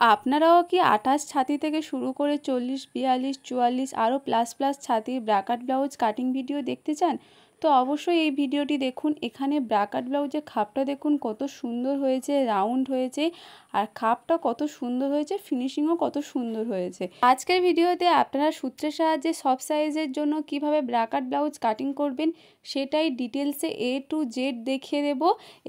আপনারাও কি 28 ছাতি থেকে শুরু করে 40, 42, 44 আরও প্লাস প্লাস ছাতির ব্রাকাট ব্লাউজ কাটিং ভিডিও দেখতে চান? তো অবশ্যই এই ভিডিওটি দেখুন। এখানে ব্রাকাট ব্লাউজের খাপটা দেখুন কত সুন্দর হয়েছে, রাউন্ড হয়েছে, আর খাপটা কত সুন্দর হয়েছে, ফিনিশিংও কত সুন্দর হয়েছে। আজকের ভিডিওতে আপনারা সূত্রের সাহায্যে সব সাইজের জন্য কিভাবে ব্রাকাট ব্লাউজ কাটিং করবেন সেটাই ডিটেলসে A to Z দেখিয়ে দেব।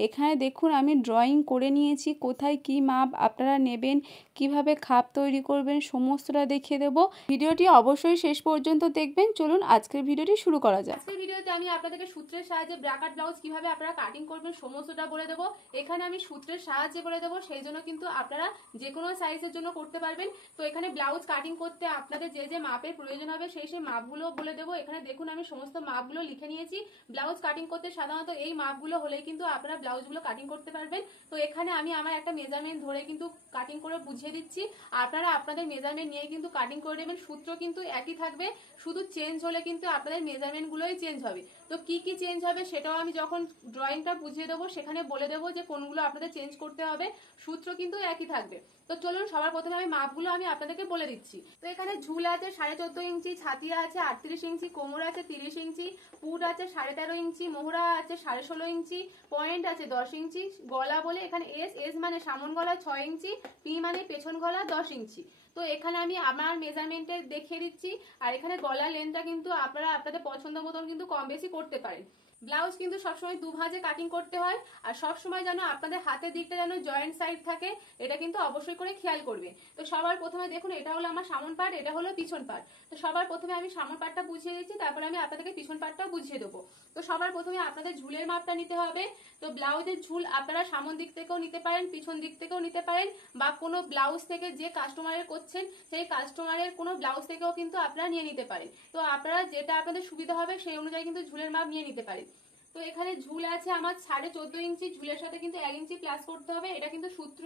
এখানে দেখুন আমি ড্রয়িং করে নিয়েছি, কোথায় কি মাপ আপনারা নেবেন, কিভাবে খাপ তৈরি করবেন সমস্তটা দেখিয়ে দেব। ভিডিওটি অবশ্যই শেষ পর্যন্ত দেখবেন। চলুন আজকের ভিডিওটি শুরু করা যাক। আজকের ভিডিওতে আমি আপনাদেরকে সূত্রের সাহায্যে ব্রাকাট ব্লাউজ কিভাবে আপনারা কাটিং করবেন সমস্তটা বলে দেবো। এখানে আমি সূত্রের সাহায্যে বলে দেবো, সেই জন্য কিন্তু আপনারা যে কোনো সাইজের জন্য করতে পারবেন। তো এখানে ব্লাউজ কাটিং করতে আপনাদের যে যে মাপের প্রয়োজন হবে সেই মাপগুলো বলে দেবো। এখানে দেখুন আমি সমস্ত মাপগুলো লিখে নিয়েছি। ব্লাউজ কাটিং করতে সাধারণত এই মাপগুলো হলেই কিন্তু আপনারা ব্লাউজগুলো কাটিং করতে পারবেন। তো এখানে আমি আমার একটা মেজারমেন্ট ধরে কিন্তু কাটিং করে বুঝিয়ে দিচ্ছি। আপনারা আপনাদের মেজারমেন্ট নিয়ে কিন্তু কাটিং করে নেবেন। সূত্র কিন্তু একই থাকবে, শুধু চেঞ্জ হলে কিন্তু আপনাদের মেজারমেন্ট গুলোই চেঞ্জ হবে। তো কি কি চেঞ্জ হবে সেটাও আমি যখন ড্রয়িংটা বুঝিয়ে দেবো সেখানে বলে দেবো যে কোনগুলো আপনাদের চেঞ্জ করতে হবে। সূত্র কিন্তু একই থাকবে। তো চলুন সবার প্রথমে আমি মাপগুলো আমি আপনাদেরকে বলে দিচ্ছি। তো এখানে ঝুল আছে 14.5 ইঞ্চি, ছাতিয়া আছে 38 ইঞ্চি, কোমর আছে 30 ইঞ্চি, পুট আছে 13.5 ইঞ্চি, মোহরা আছে 16.5 ইঞ্চি, পয়েন্ট আছে 10 ইঞ্চি, গলা বলে এখানে এস মানে সামন গলা 6 ইঞ্চি, পি মানে পেছন গলা 10 ইঞ্চি। তো এখানে আমি আমার মেজারমেন্টে দেখিয়ে দিচ্ছি। আর এখানে গলার লেন্থটা কিন্তু আপনারা আপনাদের পছন্দ মতন কিন্তু কম বেশি করতে পারেন। ব্লাউজ কিন্তু সবসময় দু ভাঁজে কাটিং করতে হয়, আর সবসময় যেন আপনাদের হাতের দিকটা যেন জয়েন্ট সাইড থাকে, এটা কিন্তু অবশ্যই করে খেয়াল করবে। তো সবার প্রথমে দেখুন এটা হলো আমার সামন পার্ট, এটা হলো পিছন পার্ট। তো সবার প্রথমে আমি সামন পার্টটা বুঝিয়ে দিচ্ছি, তারপরে আমি আপনাদেরকে পিছন পার্টটাও বুঝিয়ে দেবো। তো সবার প্রথমে আপনাদের ঝুলের মাপটা নিতে হবে। তো ব্লাউজের ঝুল আপনারা সামন দিক থেকেও নিতে পারেন, পিছন দিক থেকেও নিতে পারেন, বা কোনো ব্লাউজ থেকে যে কাস্টমারের করছেন সেই কাস্টমারের কোনো ব্লাউজ থেকেও কিন্তু আপনারা নিয়ে নিতে পারেন। তো আপনারা যেটা আপনাদের সুবিধা হবে সেই অনুযায়ী কিন্তু ঝুলের মাপ নিয়ে নিতে পারেন। তো এখানে ঝুল আছে আমার 14.5 ইঞ্চি, ঝুলের সাথে কিন্তু 1 ইঞ্চি প্লাস করতে হবে। এটা কিন্তু সূত্র,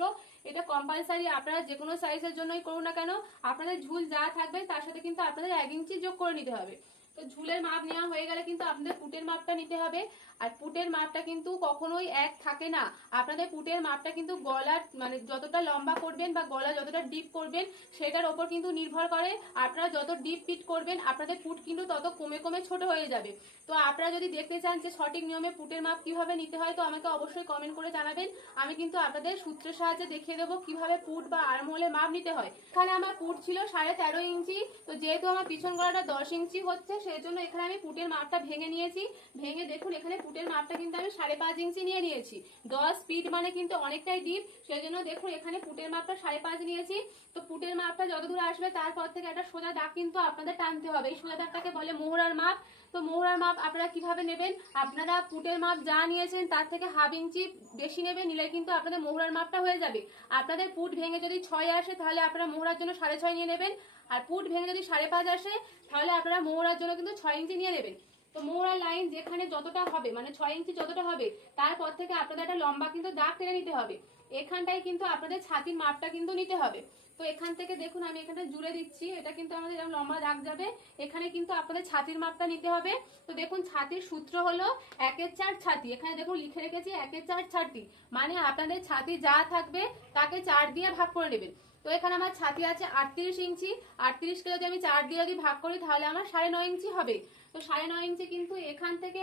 এটা কম্পালসারি। আপনারা যে কোনো সাইজের জন্যই করুন না কেন, আপনাদের ঝুল যা থাকবে তার সাথে কিন্তু আপনাদের 1 ইঞ্চি যোগ করে নিতে হবে। তো ঝুলের মাপ নেওয়া হয়ে গেলে কিন্তু আপনাদের পুটের মাপটা নিতে হবে। আর পুটের মাপটা কিন্তু কখনোই এক থাকে না। আপনাদের পুটের মাপটা কিন্তু গলার মানে যতটা লম্বা করবেন বা গলা যতটা ডিপ করবেন সেটার ওপর কিন্তু নির্ভর করে। আপনারা যত ডিপ পিট করবেন আপনাদের পুট কিন্তু তত কমে কমে ছোট হয়ে যাবে। তো আপনারা যদি দেখতে চান যে সঠিক নিয়মে পুটের মাপ কিভাবে নিতে হয়, তো আমাকে অবশ্যই কমেন্ট করে জানাবেন। আমি কিন্তু আপনাদের সূত্রের সাহায্যে দেখিয়ে দেবো কিভাবে পুট বা আর্মহোলের মাপ নিতে হয়। এখানে আমার পুট ছিল 13.5 ইঞ্চি। তো যেহেতু আমার পিছন গলাটা 10 ইঞ্চি হচ্ছে সেই জন্য এখানে আমি পুটের মাপটা ভেঙে নিয়েছি। ভেঙে দেখুন এখানে পুটের মাপটা কিন্তু আমি 5.5 ইঞ্চি নিয়ে নিয়েছি। 10 ফিট মানে কিন্তু অনেকটাই ডিপ, সেই জন্য দেখুন এখানে পুটের মাপটা 5.5 নিয়েছি। তো পুটের মাপটা যত দূর আসবে তারপর থেকে একটা সোজা দাগ কিন্তু আপনাদের টানতে হবে। এই সোজা দাগটাকে বলে মোহরার মাপ। তো মোহরার মাপ আপনারা কিভাবে নেবেন, আপনারা পুটের মাপ যা নিয়েছেন তার থেকে হাফ ইঞ্চি বেশি নেবেন, নিলে কিন্তু আপনাদের মোহরার মাপটা হয়ে যাবে। আপনাদের পুট ভেঙে যদি 6 আসে তাহলে আপনারা মোহরার জন্য 6.5 নিয়ে নেবেন। আর পুট ভেঙে যদি 5.5 আসে তাহলে আপনারা মোহরার জন্য কিন্তু 6 ইঞ্চি নিয়ে নেবেন। তো মোহরার লাইন যেখানে যতটা হবে মানে 6 ইঞ্চি যতটা হবে তারপর থেকে আপনাদের একটা লম্বা কিন্তু দাগ টেনে নিতে হবে। এখানটাই কিন্তু আপনাদের ছাতির মাপটা কিন্তু নিতে হবে। তো এখান থেকে দেখুন আমি এখানটা জুড়ে দিচ্ছি, এটা কিন্তু আমাদের এরকম লম্বা দাগ যাবে। এখানে কিন্তু আপনাদের ছাতির মাপটা নিতে হবে। তো দেখুন ছাতির সূত্র হলো 1/4 ছাতি। এখানে দেখুন লিখে রেখেছি 1/4 ছাতি, মানে আপনাদের ছাতি যা থাকবে তাকে 4 দিয়ে ভাগ করে নেবেন। তো এখানে আমার ছাতি আছে 38 ইঞ্চি। 38 কে যদি আমি 4 দিয়ে যদি ভাগ করি তাহলে আমার 9.5 ইঞ্চি হবে। তো 9.5 ইঞ্চি কিন্তু এখান থেকে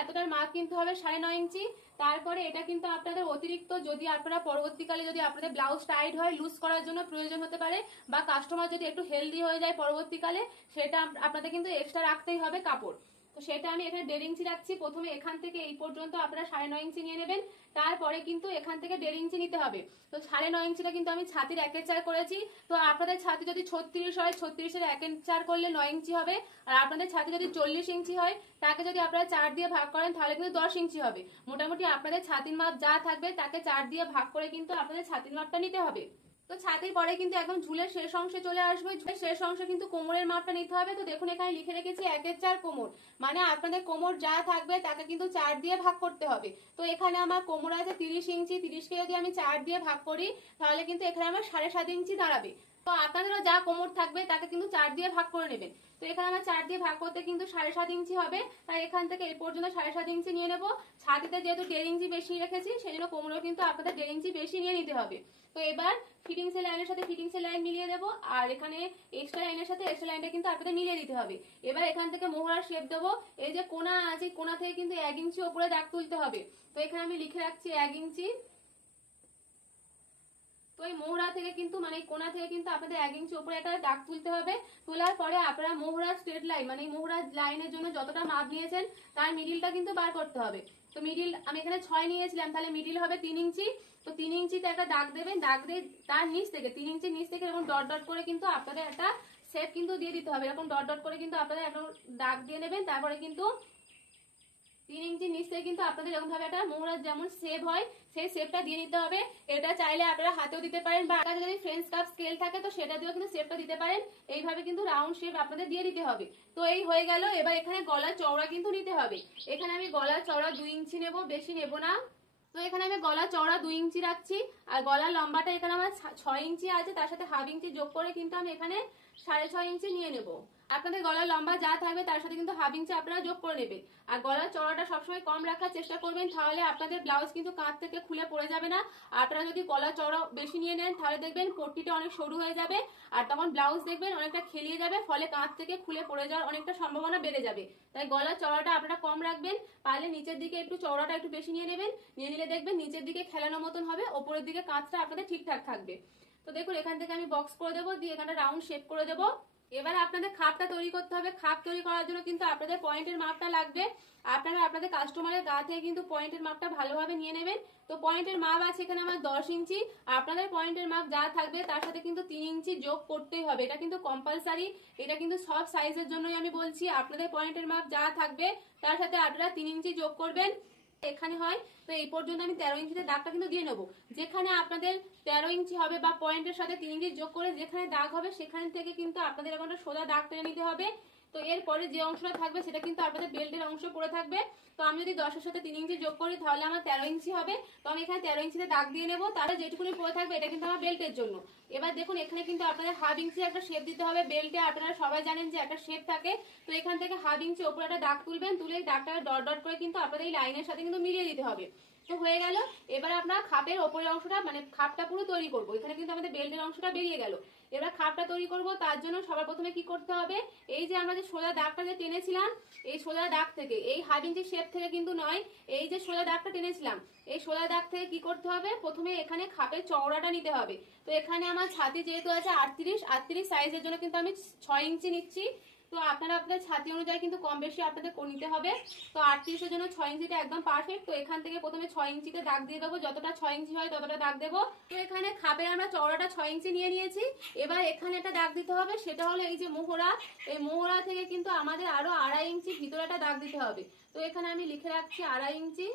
এতটার মাপ কিন্তু হবে 9.5 ইঞ্চি। তারপরে এটা কিন্তু আপনাদের অতিরিক্ত, যদি আপনারা পরবর্তীকালে যদি আপনাদের ব্লাউজ টাইট হয় লুজ করার জন্য প্রয়োজন হতে পারে, বা কাস্টমার যদি একটু হেলদি হয়ে যায় পরবর্তীকালে, সেটা আপনাদের কিন্তু এক্সট্রা রাখতেই হবে কাপড়। তো সেটা আমি এখানে 1.5 ইঞ্চি রাখছি। প্রথমে এখান থেকে এই পর্যন্ত আপনারা 9.5 ইঞ্চি নিয়ে নেবেন, তারপরে কিন্তু এখান থেকে 1.5 ইঞ্চি নিতে হবে। তো 9.5 ইঞ্চিটা কিন্তু আমি ছাতির 1/4 করেছি। তো আপনাদের ছাতি যদি 36 হয় 36-এর 1/4 করলে 9 ইঞ্চি হবে। আর আপনাদের ছাতি যদি 40 ইঞ্চি হয় তাকে যদি আপনারা 4 দিয়ে ভাগ করেন তাহলে কিন্তু 10 ইঞ্চি হবে। মোটামুটি আপনাদের ছাতির মাপ যা থাকবে তাকে 4 দিয়ে ভাগ করে কিন্তু আপনাদের ছাতির মাপটা নিতে হবে। তো ছাতির পরে কিন্তু একদম ঝুলের শেষ অংশে চলে আসবে। ঝুলের শেষ অংশে কিন্তু কোমরের মাপটা নিতে হবে। তো দেখুন এখানে লিখে রেখেছি 1/4 কোমর, মানে আপনাদের কোমর যা থাকবে তাকে কিন্তু 4 দিয়ে ভাগ করতে হবে। তো এখানে আমার কোমর আছে 30 ইঞ্চি। 30 কে যদি আমি 4 দিয়ে ভাগ করি তাহলে কিন্তু এখানে আমার 7.5 ইঞ্চি দাঁড়াবে। তো আপনাদেরও যা কোমর থাকবে তাকে কিন্তু 4 দিয়ে ভাগ করে নেবেন। তো এখানে আমার 4 দিয়ে ভাগ করতে কিন্তু 7.5 ইঞ্চি হবে, তাই এখান থেকে এই পর্যন্ত 7.5 ইঞ্চি নিয়ে নেব। ছাতিতে যেহেতু 1.5 ইঞ্চি বেশি রেখেছি সেই জন্য কোমরেও কিন্তু আপনাদের 1.5 ইঞ্চি বেশি নিয়ে নিতে হবে। তো এবার ফিটিংস এর লাইনের সাথে ফিটিংস এর লাইন মিলিয়ে দেবো, আর এখানে এক্সট্রা লাইনের সাথে এক্সট্রা লাইনটা কিন্তু আপনাদের মিলিয়ে দিতে হবে। এবার এখান থেকে মোহরার শেপ দেবো। এই যে কোনা আছে, কোনা থেকে কিন্তু 1 ইঞ্চি উপরে দাগ তুলতে হবে। তো এখানে আমি লিখে রাখছি 1 ইঞ্চি। তো এই মোহরা থেকে কিন্তু মানে কোনা থেকে কিন্তু আপনাদের 1 ইঞ্চি উপরে একটা দাগ তুলতে হবে। তোলার পরে আপনারা মোহরার স্ট্রেট লাইন মানে মোহরার লাইনের জন্য যতটা মাপ নিয়েছেন তার মিডিলটা কিন্তু বার করতে হবে। তো মিডিল আমি এখানে 6 নিয়েছিলাম, তাহলে মিডিল হবে 3 ইঞ্চি। তো 3 ইঞ্চিতে একটা দাগ দেবেন, দাগ দিয়ে তার নিচ থেকে 3 ইঞ্চি নিচ থেকে এরকম ডট ডট করে কিন্তু আপনাদের একটা শেপ কিন্তু দিয়ে দিতে হবে। এরকম ডট ডট করে কিন্তু আপনাদের একটা দাগ দিয়ে নেবেন। তারপরে কিন্তু 3 ইঞ্চি নিচ থেকে কিন্তু আপনাদের এরকম ভাবে একটা মোহরার যেমন শেপ হয় সেই শেপটা দিয়ে নিতে হবে। এটা চাইলে আপনারা হাতেও দিতে পারেন, বা আপনাদের যদি ফ্রেঞ্চ কাপ স্কেল থাকে তো সেটা দিয়েও কিন্তু শেপটা দিতে পারেন। এইভাবে কিন্তু রাউন্ড শেপ আপনাদের দিয়ে দিতে হবে। তো এই হয়ে গেল। এবার এখানে গলার চওড়া কিন্তু নিতে হবে। এখানে আমি গলার চওড়া 2 ইঞ্চি নেব, বেশি নেব না। তো এখানে আমি গলার চওড়া 2 ইঞ্চি রাখছি, আর গলার লম্বাটা এখানে আমার 6 ইঞ্চি আছে, তার সাথে হাফ ইঞ্চি যোগ করে কিন্তু আমি এখানে 6.5 ইঞ্চি নিয়ে নেব। আপনাদের গলার লম্বা যা থাকবে তার সাথে কিন্তু হাফ ইঞ্চি আপনারা যোগ করে নেবেন। আর গলার চওড়াটা সবসময় কম রাখার চেষ্টা করবেন, তাহলে আপনাদের ব্লাউজ কিন্তু কাঁধ থেকে খুলে পড়ে যাবে না। আপনারা যদি গলার চওড়া বেশি নিয়ে নেন তাহলে দেখবেন পট্টিটা অনেক সরু হয়ে যাবে, আর তখন ব্লাউজ দেখবেন অনেকটা খেলিয়ে যাবে, ফলে কাঁধ থেকে খুলে পড়ে যাওয়ার অনেকটা সম্ভাবনা বেড়ে যাবে। তাই গলার চওড়াটা আপনারা কম রাখবেন, পারলে নিচের দিকে একটু চওড়াটা একটু বেশি নিয়ে নেবেন। নিয়ে নিলে দেখবেন নিচের দিকে খেলানোর মতন হবে, ওপরের দিকে কাঁধটা আপনাদের ঠিকঠাক থাকবে। তো দেখুন এখান থেকে আমি বক্স করে দেবো, দিয়ে এখানটা রাউন্ড শেপ করে দেবো। এবার আপনাদের খাপটা তৈরি করতে হবে। খাপ তৈরি করার জন্য কিন্তু আপনাদের পয়েন্টের মাপটা লাগবে। আপনারা আপনাদের কাস্টমারের গা থেকে কিন্তু পয়েন্টের মাপটা ভালোভাবে নিয়ে নেবেন। তো পয়েন্টের মাপ আছে এখানে আমার 10 ইঞ্চি। আপনাদের পয়েন্টের মাপ যা থাকবে তার সাথে কিন্তু 3 ইঞ্চি যোগ করতেই হবে, এটা কিন্তু কম্পালসারি। এটা কিন্তু সব সাইজের জন্যই আমি বলছি, আপনাদের পয়েন্টের মাপ যা থাকবে তার সাথে আপনারা 3 ইঞ্চি যোগ করবেন। এখানে হয় তো এই পর্যন্ত আমি 13 ইঞ্চিতে দাগটা কিন্তু দিয়ে নেবো। যেখানে আপনাদের 13 ইঞ্চি হবে বা পয়েন্টের সাথে 3 ইঞ্চি যোগ করে যেখানে দাগ হবে সেখান থেকে কিন্তু আপনাদের এখন সোজা দাগ টেনে নিতে হবে। তো এরপরে যে অংশটা থাকবে সেটা কিন্তু আপনাদের বেল্টের অংশ পড়ে থাকবে। তো আমি যদি 10-এর সাথে 3 ইঞ্চি যোগ করি তাহলে আমার 13 ইঞ্চি হবে। তো আমি এখানে 13 ইঞ্চিতে দাগ দিয়ে নেবো, তাহলে যেটুকুনি পড়ে থাকবে এটা কিন্তু আমার বেল্টের জন্য। এবার দেখুন এখানে কিন্তু আপনাদের হাফ ইঞ্চি একটা শেপ দিতে হবে বেল্টে। আপনারা সবাই জানেন যে একটা শেপ থাকে। তো এখান থেকে হাফ ইঞ্চি ওপরে একটা দাগ তুলবেন, তুলে এই দাগটা ডট ডট করে কিন্তু আপনাদের এই লাইনের সাথে কিন্তু মিলিয়ে দিতে হবে। তো হয়ে গেল। এবার আপনার খাপের ওপরের অংশটা মানে খাপটা পুরো তৈরি করব। এখানে কিন্তু আমাদের বেল্টের অংশটা বেরিয়ে গেল। এবার খাপটা তৈরি করব, তার জন্য সবার প্রথমে কি করতে হবে, এই যে আমরা যে সোজা দাগটা যে টেনেছিলাম এই সোজা দাগ থেকে এই হাফ ইঞ্চি শেপ থেকে কিন্তু নয়, এই যে সোজা দাগটা টেনেছিলাম এই সোজা দাগ থেকে কি করতে হবে, প্রথমে এখানে খাপের চওড়াটা নিতে হবে। তো এখানে আমার ছাতি যেহেতু আছে 38 সাইজের জন্য কিন্তু আমি 6 ইঞ্চি নিচ্ছি। তো আপনারা আপনাদের ছাতি অনুযায়ী কিন্তু কম বেশি আপনাদের নিতে হবে। তো 38-এর জন্য 6 ইঞ্চিটা একদম পারফেক্ট। তো এখান থেকে প্রথমে 6 ইঞ্চিতে দাগ দিয়ে দেবো, যতটা 6 ইঞ্চি হয় ততটা দাগ দেবো। তো এখানে খাপে আমরা চওড়াটা 6 ইঞ্চি নিয়ে নিয়েছি। এবার এখানে একটা দাগ দিতে হবে, সেটা হলো এই যে মোহরা, এই মোহরা থেকে কিন্তু আমাদের আরো 2.5 ইঞ্চি ভিতরে একটা দাগ দিতে হবে। তো এখানে আমি লিখে রাখছি 2.5 ইঞ্চি।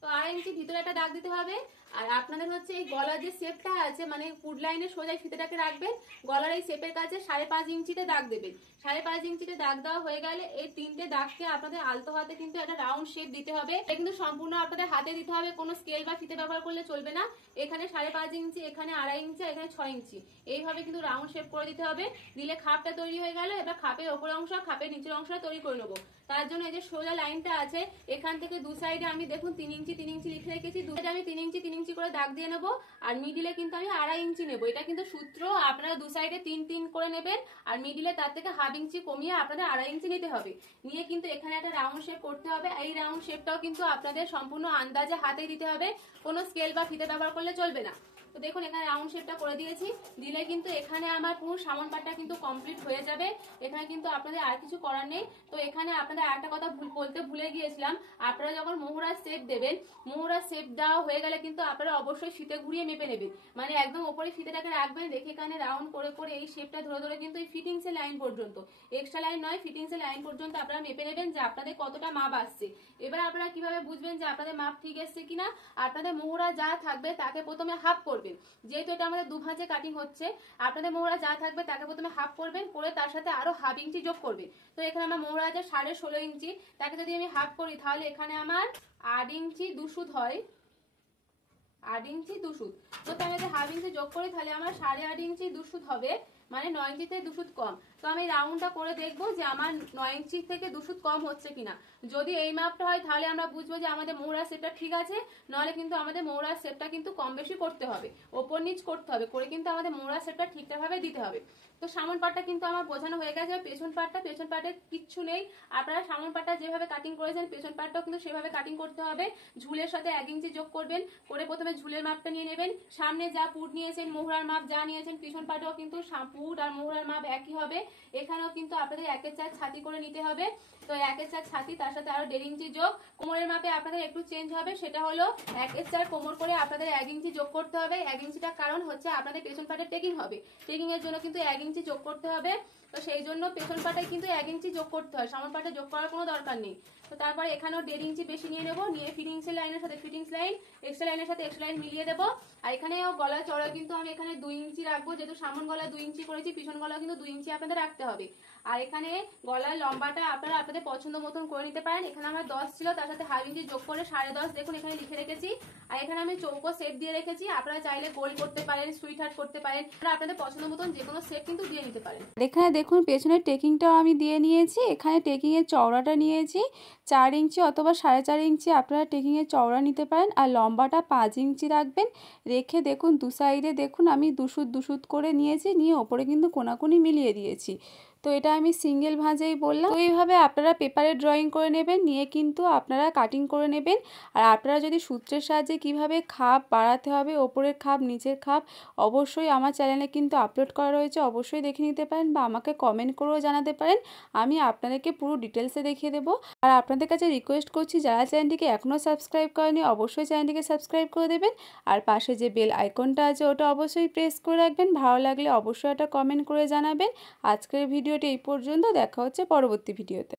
তো 2.5 ইঞ্চি ভিতরে একটা দাগ দিতে হবে। আর আপনাদের হচ্ছে এই গলার যে শেপটা আছে মানে ফুড লাইনের সোজাই ফিতেটাকে রাখবেন, গলার এই শেপের কাছে 5.5 ইঞ্চিতে দাগ দেবেন। 5.5 ইঞ্চিতে দাগ দেওয়া হয়ে গেলে এই 3টে দাগকে আপনাদের আলতো হাতে কিন্তু একটা রাউন্ড শেপ দিতে হবে। এটা কিন্তু সম্পূর্ণ আপনাদের হাতে দিতে হবে, কোনো স্কেল বা ফিতে ব্যবহার করলে চলবে না। এখানে 5.5 ইঞ্চি, এখানে 2.5 ইঞ্চি, এখানে 6 ইঞ্চি, এইভাবে কিন্তু রাউন্ড শেপ করে দিতে হবে। দিলে খাপটা তৈরি হয়ে গেল। এবার খাপের ওপর অংশ খাপের নিচের অংশটা তৈরি করে নেবো। তার জন্য এই যে সোজা লাইনটা আছে এখান থেকে দু সাইডে আমি দেখুন 3 ইঞ্চি লিখে রেখেছি। দু সাইডে আমি 3 ইঞ্চি করে দাগ দিয়ে নেবো, আর মিডিলে কিন্তু আমি 2.5 ইঞ্চি নেবো। এটা কিন্তু সূত্র, আপনারা দু সাইডে 3 করে নেবেন, আর মিডিলে তার থেকে হাফ ইঞ্চি কমিয়ে আপনাদের 2.5 ইঞ্চি নিতে হবে। নিয়ে কিন্তু এখানে একটা রাউন্ড শেপ করতে হবে। এই রাউন্ড শেপটাও কিন্তু আপনাদের সম্পূর্ণ আন্দাজে হাতে দিতে হবে, কোনো স্কেল বা ফিতে ব্যবহার করলে চলবে না। তো দেখুন এখানে রাউন্ড শেপটা করে দিয়েছি। দিলে কিন্তু এখানে আমার পুরো সামন পাটটা কিন্তু কমপ্লিট হয়ে যাবে। এখানে কিন্তু আপনাদের আর কিছু করার নেই। তো এখানে আপনাদের আরেকটা কথা বলতে ভুলে গিয়েছিলাম, আপনারা যখন মোহরার শেপ দেবেন, মোহরার শেপ দেওয়া হয়ে গেলে কিন্তু আপনারা অবশ্যই ফিতে ঘুরিয়ে মেপে নেবেন। মানে একদম ওপরে ফিতেটাকে রাখবেন, রেখে এখানে রাউন্ড করে করে এই শেপটা ধরে ধরে কিন্তু এই ফিটিংস এর লাইন পর্যন্ত, এক্সট্রা লাইন নয়, ফিটিংস এর লাইন পর্যন্ত আপনারা মেপে নেবেন যে আপনাদের কতটা মাপ আসছে। এবার আপনারা কিভাবে বুঝবেন যে আপনাদের মাপ ঠিক এসছে কিনা, আপনাদের মোহরা যা থাকবে তাকে প্রথমে হাফ করবেন। যেহেতু এটা আমাদের দু ভাঁজে কাটিং হচ্ছে, আপনাদের মোহরা যা থাকবে তাকে প্রথমে হাফ করবেন, করে তার সাথে আরো হাফ ইঞ্চি যোগ করবেন। তো এখানে আমার মোহরা আছে 16.5 ইঞ্চি, তাকে যদি আমি হাফ করি তাহলে এখানে আমার 8 ইঞ্চি 2 সুত হয়, 8 ইঞ্চি 2 সুত। তো আমি যদি হাফ ইঞ্চি যোগ করি তাহলে আমার 8.5 ইঞ্চি 2 সুত হবে, মানে 9 ইঞ্চি থেকে 2 সুত কম। তো আমি রাউন্ডটা করে দেখবো যে আমার 9 ইঞ্চি থেকে 2 সুত কম হচ্ছে কিনা। যদি এই মাপটা হয় তাহলে আমরা বুঝবো যে আমাদের মৌরার শেপটা ঠিক আছে, নাহলে কিন্তু আমাদের মৌরার শেপটা কিন্তু কম বেশি করতে হবে, ওপর নিচ করতে হবে, করে কিন্তু আমাদের মৌরার শেপটা ঠিকঠাক ভাবে দিতে হবে। তো সামন পাটটা কিন্তু আমার বোঝানো হয়ে গেছে। পেছন পাটে কিচ্ছু নেই, আপনারা সামন পাটটা যেভাবে কাটিং করেছেন পেছন পাটটাও কিন্তু সেভাবে কাটিং করতে হবে। ঝুলের সাথে 1 ইঞ্চি যোগ করবেন, করে প্রথমে ঝুলের মাপটা নিয়ে নেবেন। সামনে যা পুট নিয়েছেন, মোহরার মাপ যা নিয়েছেন, পিছন পাটেও কিন্তু পুট আর মোহরার মাপ একই হবে। এখানেও কিন্তু আপনাদের 1/4 ছাতি করে নিতে হবে। তো 1/4 ছাতি, তার সাথে আরো 1.5 ইঞ্চি যোগ। কোমরের মাপে আপনাদের একটু চেঞ্জ হবে, সেটা হলো 1/4 কোমর করে আপনাদের 1 ইঞ্চি যোগ করতে হবে। 1 ইঞ্চিটা কারণ হচ্ছে আপনাদের পেছন পাটে টেকিং হবে, টেকিং এর জন্য কিন্তু 1 ইঞ্চি যোগ করতে হবে। তো সেই জন্য পেছন পাটে কিন্তু 1 ইঞ্চি যোগ করতে হয়, সামন পাটে যোগ করার কোনো দরকার নেই। তো তারপরে এখানেও 1.5 ইঞ্চি বেশি নিয়ে নেবো, নিয়ে ফিটিংস লাইনের সাথে ফিটিংস লাইন, এক্সট্রা লাইনের সাথে এক্সট্রা লাইন মিলিয়ে দেবো। আর এখানেও গলা চড়া কিন্তু আমি এখানে 2 ইঞ্চি রাখবো, যেহেতু সামন গলা 2 ইঞ্চি করেছি, পিছন গলা কিন্তু 2 ইঞ্চি আপনাদের রাখতে হবে। আর এখানে গলার লম্বাটা আপনারা আপনাদের পছন্দ মতন করে নিতে পারেন। এখানে আমার 10 ছিল, তার সাথে হাফ ইঞ্চি যোগ করে 10.5 দেখুন এখানে লিখে রেখেছি। আর এখানে আমি চৌকো শেপ দিয়ে রেখেছি, আপনারা চাইলে গোল করতে পারেন, সুইট হার্ট করতে পারেন, আপনাদের পছন্দ মতন যে কোনো শেপ কিন্তু দিয়ে নিতে পারেন। এখানে দেখুন পেছনের টেকিংটাও আমি দিয়ে নিয়েছি। এখানে টেকিংয়ের চওড়াটা নিয়েছি 4 ইঞ্চি অথবা 4.5 ইঞ্চি, আপনারা টেকিংয়ের চওড়া নিতে পারেন। আর লম্বাটা 5 ইঞ্চি রাখবেন। রেখে দেখুন দু সাইডে দেখুন আমি 2 সুত করে নিয়েছি, নিয়ে ওপরে কিন্তু কোনাকুনি মিলিয়ে দিয়েছি। তো এটা আমি সিঙ্গেল ভাঁজেই বললাম। তো এইভাবে আপনারা পেপারে ড্রয়িং করে নেবেন, নিয়ে কিন্তু আপনারা কাটিং করে নেবেন। আর আপনারা যদি সূত্রের সাহায্যে কিভাবে খাপ বাড়াতে হবে, ওপরের খাপ নিচের খাপ, অবশ্যই আমার চ্যানেলে কিন্তু আপলোড করা রয়েছে, অবশ্যই দেখে নিতে পারেন, বা আমাকে কমেন্ট করেও জানাতে পারেন, আমি আপনাদেরকে পুরো ডিটেলসে দেখিয়ে দেবো। আর আপনাদের কাছে রিকোয়েস্ট করছি, যারা চ্যানেলটিকে এখনও সাবস্ক্রাইব করেনি অবশ্যই চ্যানেলটিকে সাবস্ক্রাইব করে দেবেন। আর পাশে যে বেল আইকনটা আছে ওটা অবশ্যই প্রেস করে রাখবেন। ভালো লাগলে অবশ্যই একটা কমেন্ট করে জানাবেন। আজকের ভিডিওটি এই পর্যন্ত, দেখা হচ্ছে পরবর্তী ভিডিওতে।